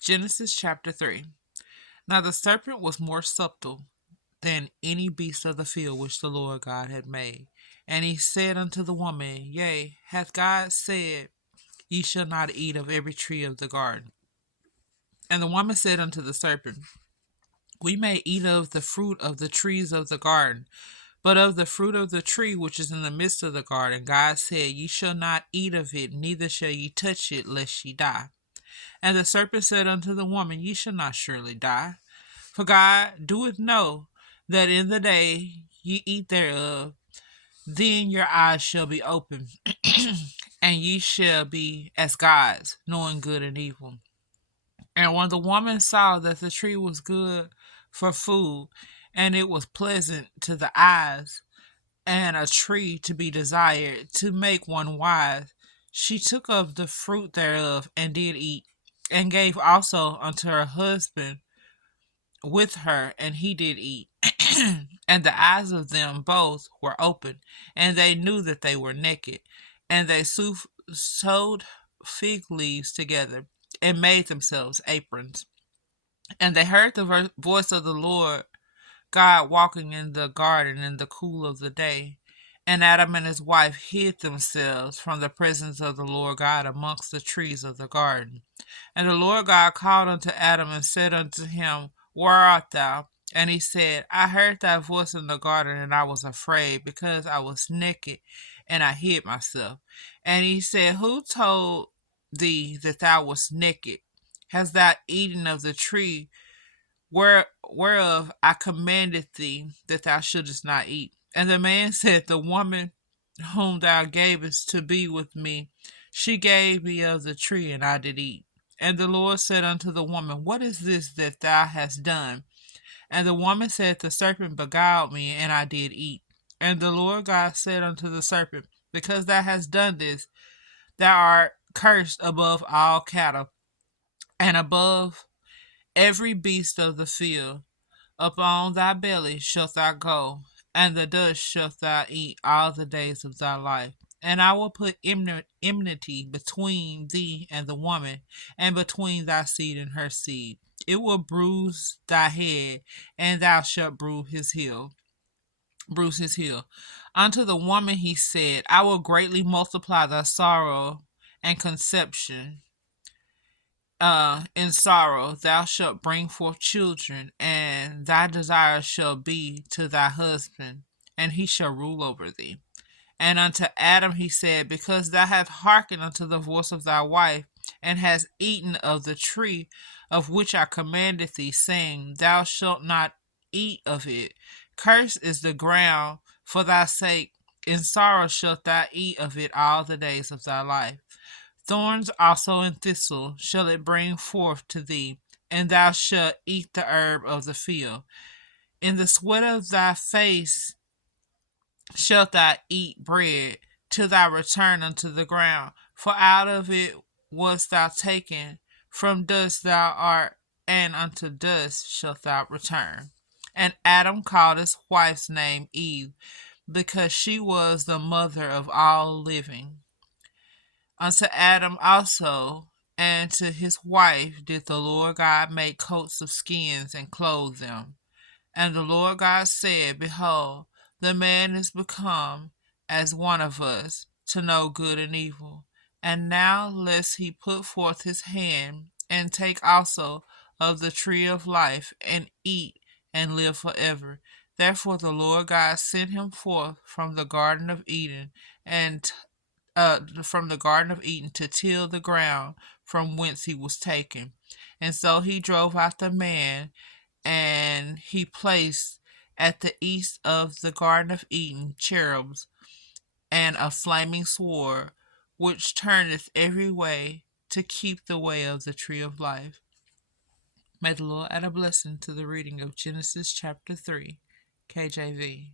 Genesis chapter 3. Now the serpent was more subtle than any beast of the field which the Lord God had made. And he said unto the woman, Yea, hath God said, Ye shall not eat of every tree of the garden? And the woman said unto the serpent, We may eat of the fruit of the trees of the garden, but of the fruit of the tree which is in the midst of the garden, God said, Ye shall not eat of it, neither shall ye touch it, lest ye die. And the serpent said unto the woman, Ye shall not surely die. For God doeth know that in the day ye eat thereof, then your eyes shall be opened, and ye shall be as gods, knowing good and evil. And when the woman saw that the tree was good for food, and it was pleasant to the eyes, and a tree to be desired to make one wise, she took of the fruit thereof and did eat, and gave also unto her husband with her, and he did eat. And the eyes of them both were open, and they knew that they were naked. And they sewed fig leaves together, and made themselves aprons. And they heard the voice of the Lord God walking in the garden in the cool of the day. And Adam and his wife hid themselves from the presence of the Lord God amongst the trees of the garden. And the Lord God called unto Adam and said unto him, Where art thou? And he said, I heard thy voice in the garden, and I was afraid, because I was naked, and I hid myself. And he said, Who told thee that thou wast naked? Hast thou eaten of the tree whereof I commanded thee that thou shouldest not eat? And the man said, The woman whom thou gavest to be with me, she gave me of the tree, and I did eat. And the Lord said unto the woman, What is this that thou hast done? And the woman said, The serpent beguiled me, and I did eat. And the Lord God said unto the serpent, Because thou hast done this, thou art cursed above all cattle, and above every beast of the field. Upon thy belly shalt thou go, and the dust shalt thou eat all the days of thy life. And I will put enmity between thee and the woman, and between thy seed and her seed. It will bruise thy head, and thou shalt bruise his heel. Bruise his heel. Unto the woman he said, I will greatly multiply thy sorrow and conception. In sorrow thou shalt bring forth children, and thy desire shall be to thy husband, and he shall rule over thee. And unto Adam he said, Because thou hast hearkened unto the voice of thy wife, and hast eaten of the tree of which I commanded thee, saying, Thou shalt not eat of it. Cursed is the ground for thy sake. In sorrow shalt thou eat of it all the days of thy life. Thorns also and thistle shall it bring forth to thee, and thou shalt eat the herb of the field. In the sweat of thy face shalt thou eat bread, till thou return unto the ground. For out of it wast thou taken, from dust thou art, and unto dust shalt thou return. And Adam called his wife's name Eve, because she was the mother of all living. Unto Adam also and to his wife did the Lord God make coats of skins and clothe them. And the Lord God said, Behold, the man is become as one of us, to know good and evil. And now lest he put forth his hand, and take also of the tree of life, and eat, and live forever. Therefore the Lord God sent him forth from the Garden of Eden, and from the Garden of Eden to till the ground from whence he was taken. And so he drove out the man, and he placed at the east of the Garden of Eden cherubs and a flaming sword, which turneth every way to keep the way of the tree of life. May the Lord add a blessing to the reading of Genesis chapter 3, KJV.